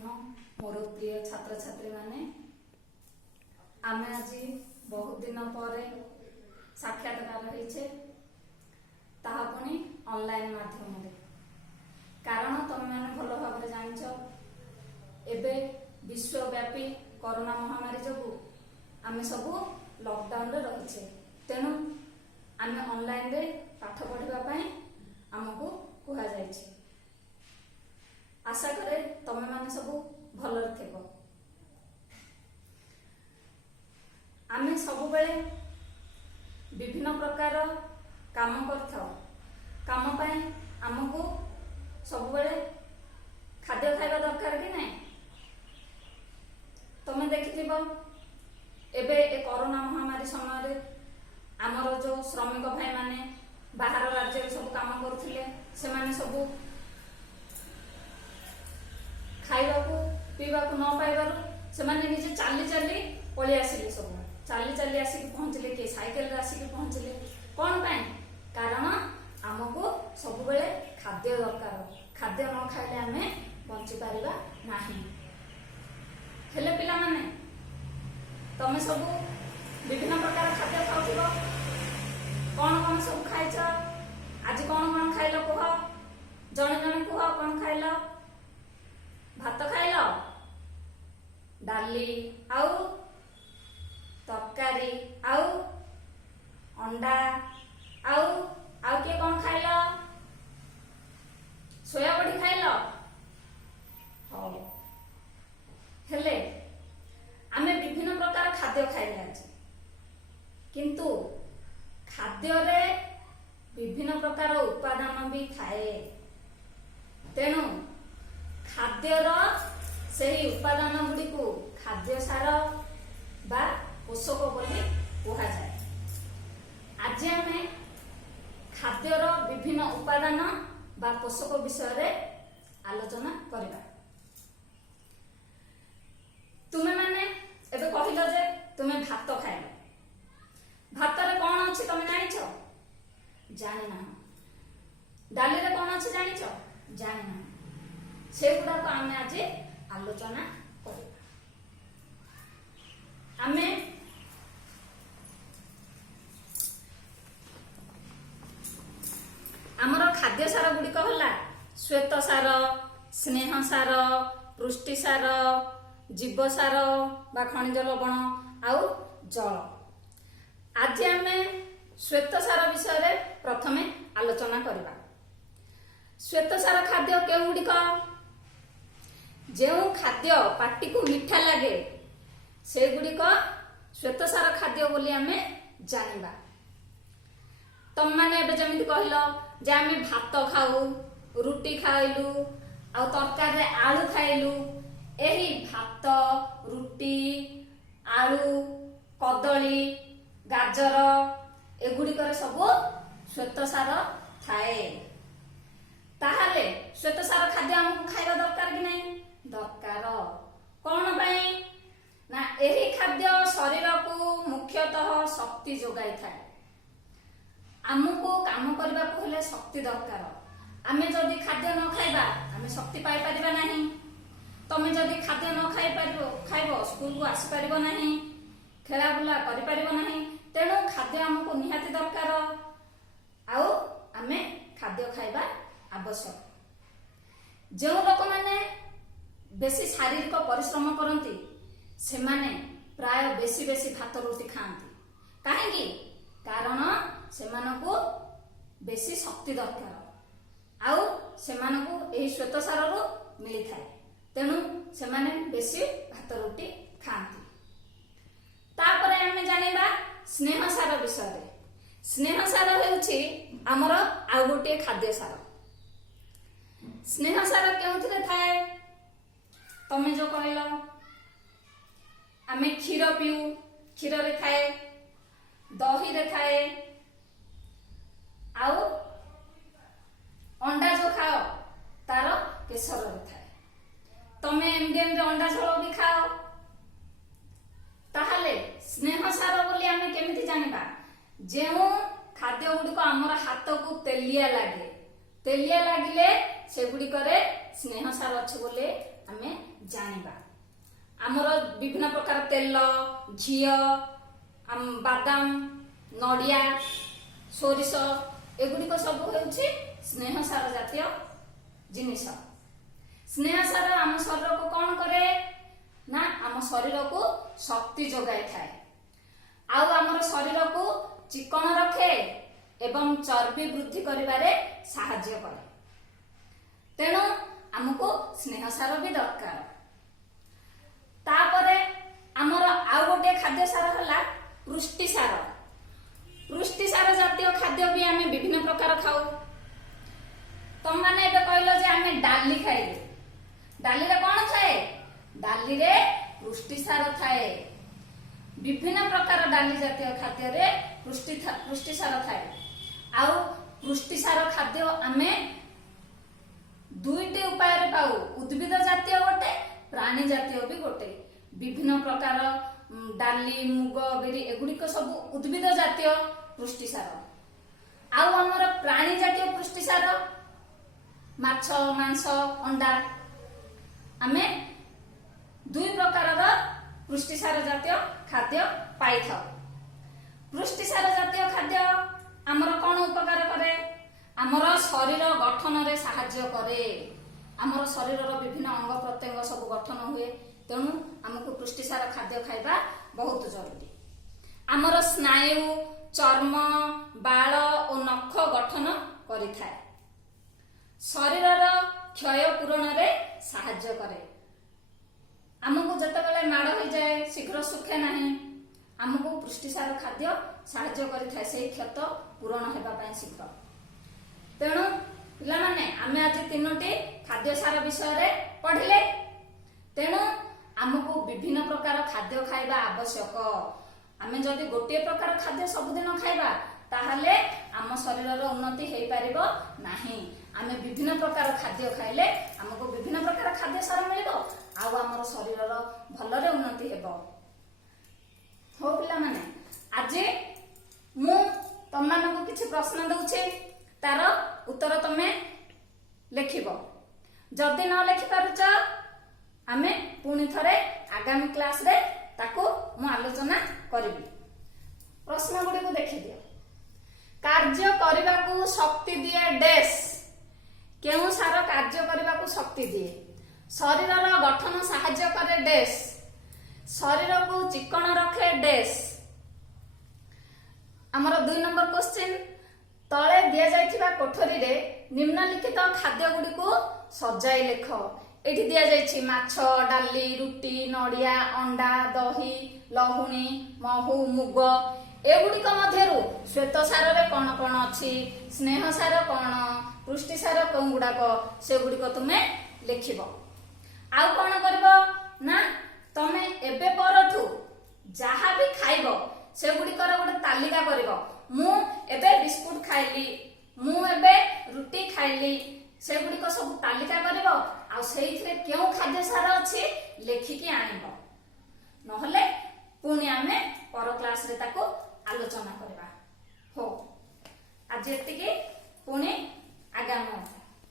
साथीगण मोर प्रिय छात्र छात्री माने आमे आज बहुत दिन पर साक्षात्कार होइछे ताहा पुनी ऑनलाइन माध्यम रे कारण तुम माने भलो भाबरे जानिछो एबे विश्वव्यापी कोरोना महामारी जोगु आमे सबु लॉकडाउन रे रहिछे तेनु आमे ऑनलाइन रे पाठ पढ़िबा पई हमकु कुहा जायछि। आशा करे तमे माने सबु भलर थेबो। आमे सबु बेले विभिन्न प्रकार काम करथाओ काम पाए हमकु सबु बेले खाद्य खाइबा दरकार कि नहीं। तमे देखिथिबो एबे ए कोरोना महामारी समय रे हमर जो श्रमिक भाई माने बाहर राज्य सब काम करथिले से माने सबु खाइबा को पीबा को न पाइबार से माने निजे चाली चाली पळी आसिले सब चाली चाली आसिक पहुंचले के साइकिल रे आसिक पहुंचले कोन पाए कारण हमको सब बेले खाद्य दरकार खाद्य न खाइले हमें बंची पारिबा नाही। हेले पिला माने तमे सब विभिन्न प्रकार खाद्य खाउथिबो कौन कौन सब खाइछ आज कौन खाइलो कुह जने जने कुह कौन खाइलो भात खाइलो डाली आउ तरकारी आउ अंडा आउ के कौन खाइलो सोया बड़ी खाइलो हो हेले आमे विभिन्न प्रकार खाद्य खाइले आज किंतु खाद्य रे विभिन्न प्रकार उपादान भी थाए तेणु खाद्यर सही उपादान गुडी को खाद्य सार बा पोषक बोली कहा जाए। आज आमे खाद्यर विभिन्न उपादान बा पोषक विषय रे आलोचना करिबा। तुमे माने एबे कहिलो जे तुमे भात खाइलो भात रे कोन अछि तमे जानिछो जानि ना डाली रे कोन अछि जानिछो जानि ना सेगुडा को आमे आज आलोचना करिबा। आमे हमर खाद्य सार गुडी कहला श्वेत सार स्नेह सार पुष्टि सार जीव सार बा खनिज लवण आउ जल। आज आमे श्वेत सार विषय रे प्रथमे आलोचना करिबा। श्वेत सार खाद्य केउ गुडिक जेउ खाद्य पाटी को मीठा लागे से गुडिक श्वेत सार खाद्य बोली आमे जानिबा। तम माने एबे जमिति कहलो जे आमे भात खाऊ रुटी खाइलु आ तरकारी रे आलू खाइलु एही भात रुटी आलू कदली गाजर एगुड़िकर सब श्वेत सार थाए ताहाले श्वेत सार खाद्य हमको खाइबा दरकार कि नहीं दरकार कौन पाई ना एही खाद्य शरीर को मुख्यतः शक्ति जोगाई थाए। हमको काम करबा को हेले शक्ति दरकार आमे जदी खाद्य न खाइबा आमे शक्ति पाई परिबा नहीं। तमे जदी खाद्य न खाइ परिबो खाइबो स्कूल को आसी परिबो नहीं खेला बुला करि परिबो नहीं तेणु खाद्य हमको निहाती दरकार आउ आमे खाद्य खाइबा आवश्यक। जो लोक माने बेसी शारीरिक परिश्रम करंती से माने प्राय बेसी बेसी भात रोटी खांती काहेकि कारण से मानको बेसी शक्ति दरकार आउ से मानको एही श्वेत सार रो मिली थाए तेणु से माने बेसी भात रोटी खांती। तापरे हमें जानिबा स्नेह सार विषय रे। स्नेह सार हेउछि हमर आउ गोटे खाद्य सार। स्नेह सार केउथिरे थाए तमे जो कहलो आमे क्षीर पिउ क्षीर रे थाए दही रे थाए आउ अंडा जो खाओ तार केसर रे थाए तमे एमडीएम रे अंडा झोल भी खाओ ताहाले स्नेह सार बोली आमे केमिति जानिबा जेउ खाद्य गुडी को हमर हाथ को तेलिया लागे तेलिया लागिले से गुडी करे स्नेह सार अछि बोले आमे जानिबा। आमर विभिन्न प्रकार तेल, घिओ, बादाम, नड़िया, सोरिष एगुड़िक सब होउछि स्नेहसार जातीय जिनिस। स्नेहसार आम शरीर को कौन करे ना आम शरीर को शक्ति जोगाई थाए, आउ आमर शरीर को चिकन रखे एवं चर्बी वृद्धि करिबारे साहाय्य करे। तेणु आमको स्नेहसार भी दरकार। तापरे आमर आउ गोटे खाद्य सार हला पुष्टिसार। पुष्टिसार जातीय खाद्य भी आमे विभिन्न प्रकार खाऊ। तुम माने एबे कहलो जे आमे डाली खाइले, डाली रे कोन थाए? डाली रे पुष्टिसार थाए। विभिन्न प्रकार डाली जातीय खाद्य रे पुष्टिसार थाए। आउ पुष्टिसार खाद्य आमे दुईटी उपाय रे पाऊ, उद्भिद जातीय गोटे, प्राणी जातीय भी गोटे। विभिन्न प्रकार डाली, मुग, बिरी एगुड़िक सब उद्भिद जातीय पुष्टिसार। आउ हमर प्राणी जातीय पुष्टिसार माछ, मांस, अंडा आमे दुई प्रकार पुष्टिसार जातीय खाद्य पाई थाउ। पुष्टिसार जातीय खाद्य आमर कौन उपकार करे? आमर शरीर गठन रे साहाय्य करे। आमर शरीर विभिन्न अंग प्रत्यंग सब गठन हुए, तेणु आमको पुष्टिसार खाद्य खाइबा बहुत जरूरी। आमर स्नायु, चर्म, बाल और नख गठन करिथाए। शरीर क्षय पूरण रे साहाय्य करे। आमको जतबेले माड़ हो जाए शीघ्र सुखे नहीं, आमको पुष्टिसार खाद्य साहाय्य करिथाए से क्षत पूरण हेबा पई शीघ्र। तेणु पिला माने आमे आज तीनोटी खाद्य सार विषय रे पढ़िले। तेणु आमको विभिन्न प्रकार खाद्य खाइबा आवश्यक। आमे जदि गोटे प्रकार खाद्य सबुदिन खाइबा ताहले आम शरीर उन्नति हेई पारिबो नाही। आमे विभिन्न प्रकार खाद्य खाइले आमको विभिन्न प्रकार खाद्य सार मिलिबो, आउ आमर शरीर भलरे उन्नति हेबो। हो पिला माने आज मु तम मानको किछि प्रश्न दउछि, तार उत्तर तमे लिखिबो। जदि न लिखि पारुछ आमे पुणी थरे आगामी क्लास रे ताको मु आलोचना करिबी। प्रश्न गुडी को देखि दियो। कार्य करिबाकू शक्ति दिए डैश। केउ सार कार्य करिबाकू शक्ति दिए? शरीरर गठन साहाय्य करे डैश। शरीर को चिकन रखे डैश। आमर 2 नंबर क्वेश्चन, तले दिया जाइथिबा कोठरी रे निम्नलिखित खाद्य गुडी को सजाई लेख। एठी दिया जाइछि माछ, डाली, रुटी, नड़िया, अंडा, दही, लहुणी, महू, मुग एगुड़िक मध्यरु श्वेतसार रे कौन कौन अच्छी, स्नेहसार कौन, पुष्टिसार कौन गुड़ाक से गुड़िक तुमे लिखिब। आउ कौन करिबो ना तमे एबे परठू जहा भी खाइबो से गुड़िकर गोटे तालिका करिबो। मु एबे बिस्कुट खाइली, मु एबे रुटी खाइली, से गुड़िक सब तालिका करिबो। आ सेइथिरे केउ खाद्य सार अछि लेखिकी आनिबो। नहले पुणी आमे पर क्लास रे ताको आलोचना करबा। हो आज एतिके पुणी आगामी